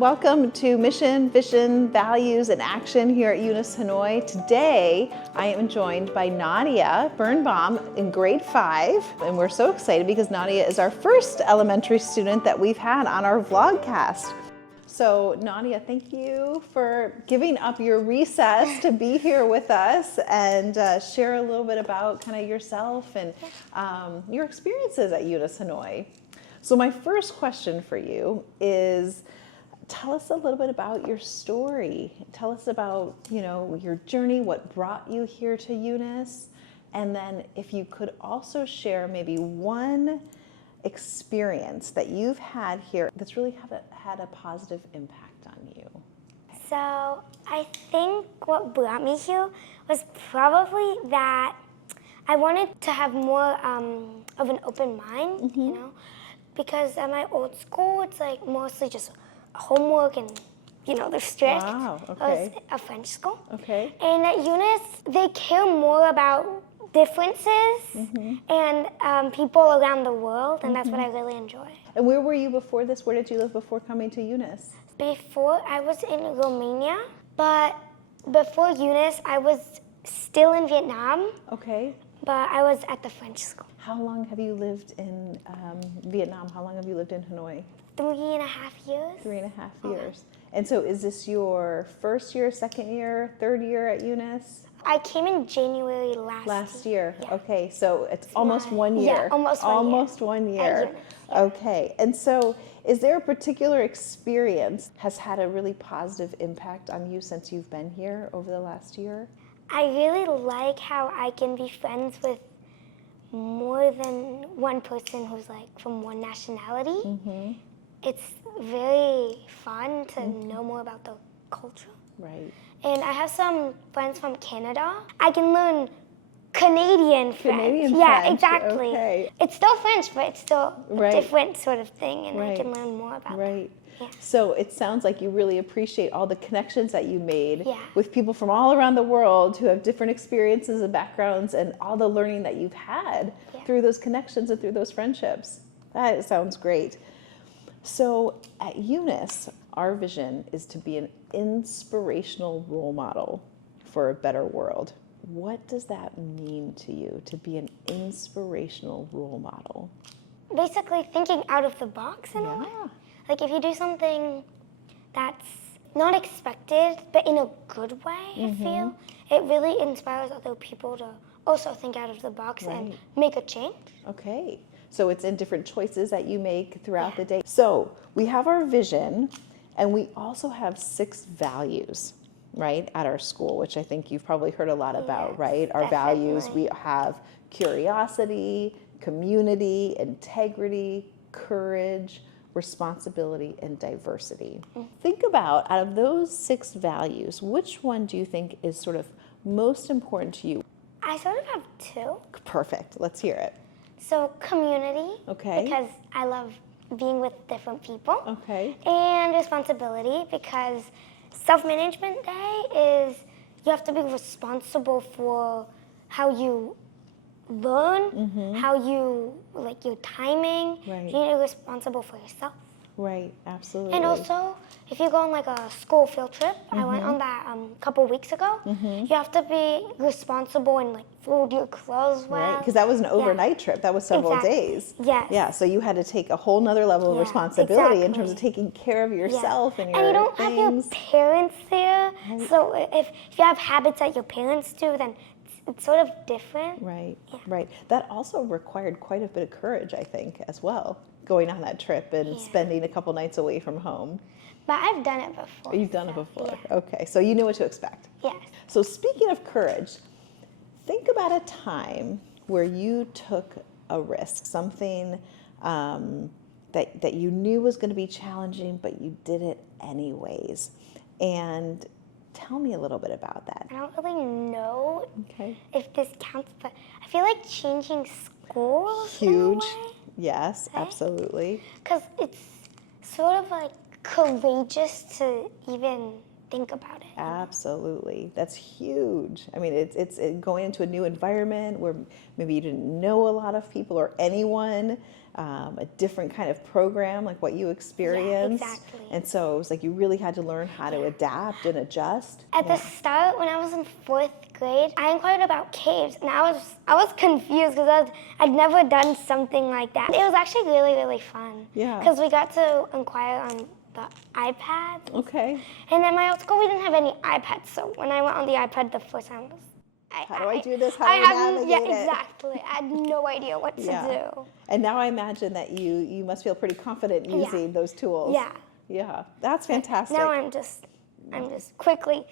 Welcome to Mission, Vision, Values, and Action here at UNIS Hanoi. Today, I am joined by Nadia Birnbaum in grade 5, and we're so excited because Nadia is our first elementary student that we've had on our vlogcast. So Nadia, thank you for giving up your recess to be here with us and share a little bit about kind of yourself and your experiences at UNIS Hanoi. So my first question for you is, tell us a little bit about your story. Tell us about, your journey, what brought you here to UNIS, and then if you could also share maybe one experience that you've had here that's really had a positive impact on you. So I think what brought me here was probably that I wanted to have more of an open mind, because at my old school it's like mostly just homework and they're strict. Wow, okay. It was a French school. Okay. And at UNIS they care more about differences and people around the world, and that's what I really enjoy. And where were you before this? Where did you live before coming to UNIS? Before I was in Romania, but before UNIS I was still in Vietnam. Okay. But I was at the French school. How long have you lived in Vietnam? How long have you lived in Hanoi? 3.5 years. 3.5 years. And so is this your first year, second year, third year at UNIS? I came in January last year. Yeah. Okay, so it's almost 1 year. Yeah, almost 1 year. Almost 1 year. Yeah. Okay, and so is there a particular experience has had a really positive impact on you since you've been here over the last year? I really like how I can be friends with more than one person who's like from one nationality. It's very fun to know more about the culture. Right. And I have some friends from Canada. I can learn Canadian French. Yeah, French. Exactly. Okay. It's still French, but it's still Right. a different sort of thing, and Right. I can learn more about Right. Yeah. So it sounds like you really appreciate all the connections that you made Yeah. with people from all around the world who have different experiences and backgrounds, and all the learning that you've had through those connections and through those friendships. That sounds great. So at UNIS, our vision is to be an inspirational role model for a better world. What does that mean to you, to be an inspirational role model? Basically thinking out of the box in a way. Like if you do something that's not expected, but in a good way, I feel, it really inspires other people to also think out of the box and make a change. Okay, so it's in different choices that you make throughout the day. So we have our vision, and we also have 6 values, right, at our school, which I think you've probably heard a lot about, right? Our values, we have curiosity, community, integrity, courage, responsibility, and diversity. Think about, out of those 6 values, which one do you think is sort of most important to you? I sort of have 2. Perfect, let's hear it. So community, Okay. because I love being with different people. Okay. And responsibility, because self-management day is you have to be responsible for how you learn, how you, like your timing. Right. You need to be responsible for yourself. Right, absolutely. And also, if you go on like a school field trip, I went on that a couple weeks ago, you have to be responsible and like fold your clothes well. Right, because that was an overnight trip. That was several days. Yes. Yeah, so you had to take a whole nother level of responsibility in terms of taking care of yourself and your And you don't have your parents there, so if you have habits that your parents do, then it's sort of different. Right, right. That also required quite a bit of courage, I think, as well, going on that trip and spending a couple nights away from home. But I've done it before. You've done it before. Okay, so you knew what to expect. Yes. So speaking of courage, think about a time where you took a risk, something that you knew was going to be challenging, but you did it anyways. And tell me a little bit about that. I don't really know if this counts, but I feel like changing schools. Huge. Yes, absolutely. Because it's sort of like courageous to even think about it. Absolutely. That's huge. I mean, it's going into a new environment where maybe you didn't know a lot of people or anyone, a different kind of program like what you experienced. Yeah, exactly. And so it was like you really had to learn how to adapt and adjust. At the start, when I was in 4th grade, I inquired about caves, and I was confused because I'd never done something like that. It was actually really, really fun. Yeah. Because we got to inquire on the iPad. Okay. And at my old school, we didn't have any iPads, so when I went on the iPad the first time, How do I do this? How do I navigate it? Yeah, exactly. I had no idea what to do. And now I imagine that you must feel pretty confident using those tools. Yeah. Yeah, that's fantastic. Now I'm just quickly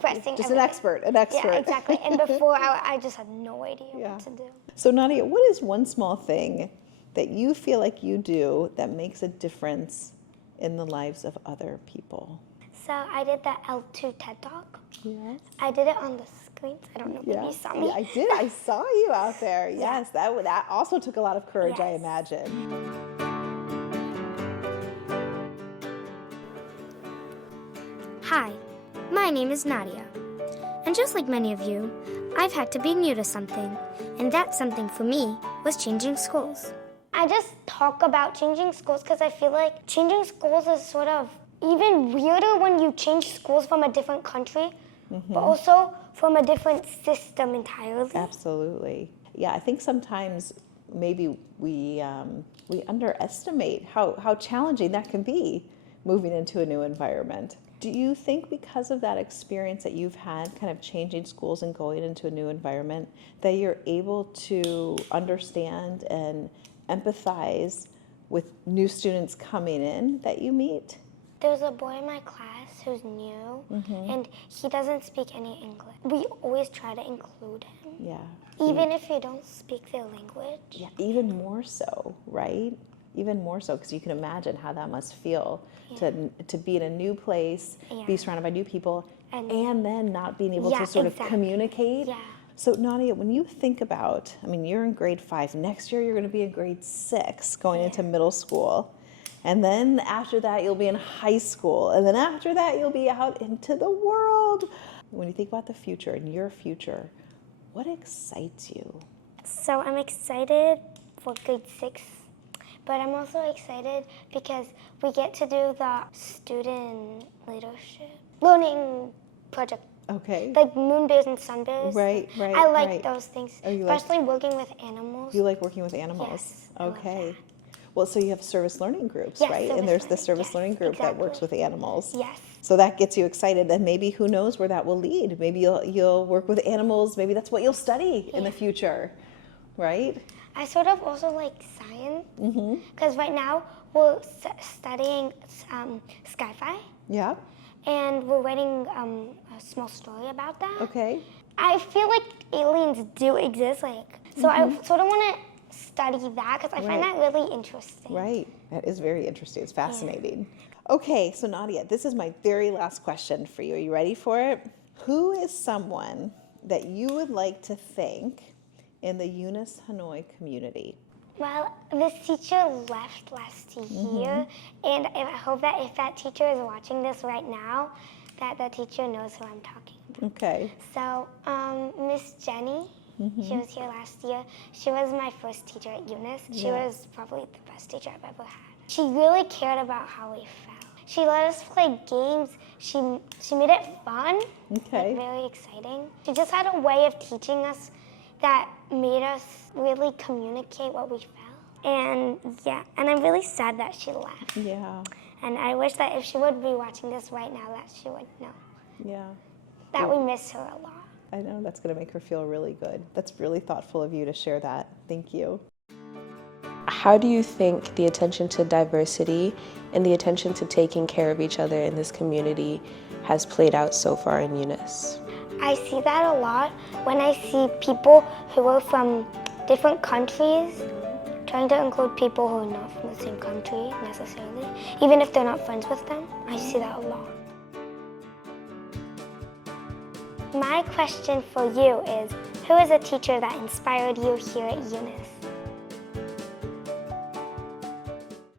pressing just everything. an expert. Yeah, exactly. And before, I just had no idea what to do. So Nadia, what is one small thing that you feel like you do that makes a difference in the lives of other people? So I did the L2 TED Talk. Yes. I did it on the screens. I don't know if you saw me. Yeah, I did. I saw you out there. Yes, that also took a lot of courage, I imagine. Hi, my name is Nadia. And just like many of you, I've had to be new to something. And that something for me was changing schools. I just talk about changing schools because I feel like changing schools is sort of even weirder when you change schools from a different country, but also from a different system entirely. Absolutely. Yeah, I think sometimes maybe we underestimate how challenging that can be, moving into a new environment. Do you think because of that experience that you've had kind of changing schools and going into a new environment that you're able to understand and empathize with new students coming in that you meet? There's a boy in my class who's new, and he doesn't speak any English. We always try to include him. Yeah. Even if you don't speak their language. Yeah, even more so, right? Even more so, because you can imagine how that must feel to be in a new place, be surrounded by new people, and then not being able to sort of communicate. Yeah. So Nadia, when you think about, I mean, you're in grade 5. Next year, you're going to be in grade 6, going into middle school. And then after that, you'll be in high school. And then after that, you'll be out into the world. When you think about the future and your future, what excites you? So I'm excited for grade 6, but I'm also excited because we get to do the student leadership learning project. Okay. Like moon bears and sun bears. Right. I like those things, Oh, you especially working with animals. You like working with animals? Yes, I love Okay. that. Well, so you have service learning groups, Yes, right? service And there's the learning. service Yes, learning group that works exactly. with animals. Yes. So that gets you excited. Then maybe who knows where that will lead? Maybe you'll work with animals. Maybe that's what you'll study in the future, right? I sort of also like science because right now we're studying sci-fi Yeah. and we're writing a small story about that. Okay. I feel like aliens do exist, so I sort of want to study that because I find that really interesting. Right. That is very interesting. It's fascinating. Okay, so Nadia, this is my very last question for you. Are you ready for it? Who is someone that you would like to thank in the UNIS Hanoi community? Well, this teacher left last year, and I hope that if that teacher is watching this right now, that the teacher knows who I'm talking about. Okay. So, Miss Jenny, she was here last year. She was my first teacher at UNIS. She was probably the best teacher I've ever had. She really cared about how we felt. She let us play games. She made it fun, Okay. very exciting. She just had a way of teaching us that made us really communicate what we felt. And and I'm really sad that she left. Yeah. And I wish that if she would be watching this right now, that she would know Yeah. that we miss her a lot. I know that's going to make her feel really good. That's really thoughtful of you to share that. Thank you. How do you think the attention to diversity and the attention to taking care of each other in this community has played out so far in UNIS? I see that a lot when I see people who are from different countries trying to include people who are not from the same country necessarily, even if they're not friends with them. I see that a lot. My question for you is, who is a teacher that inspired you here at UNIS?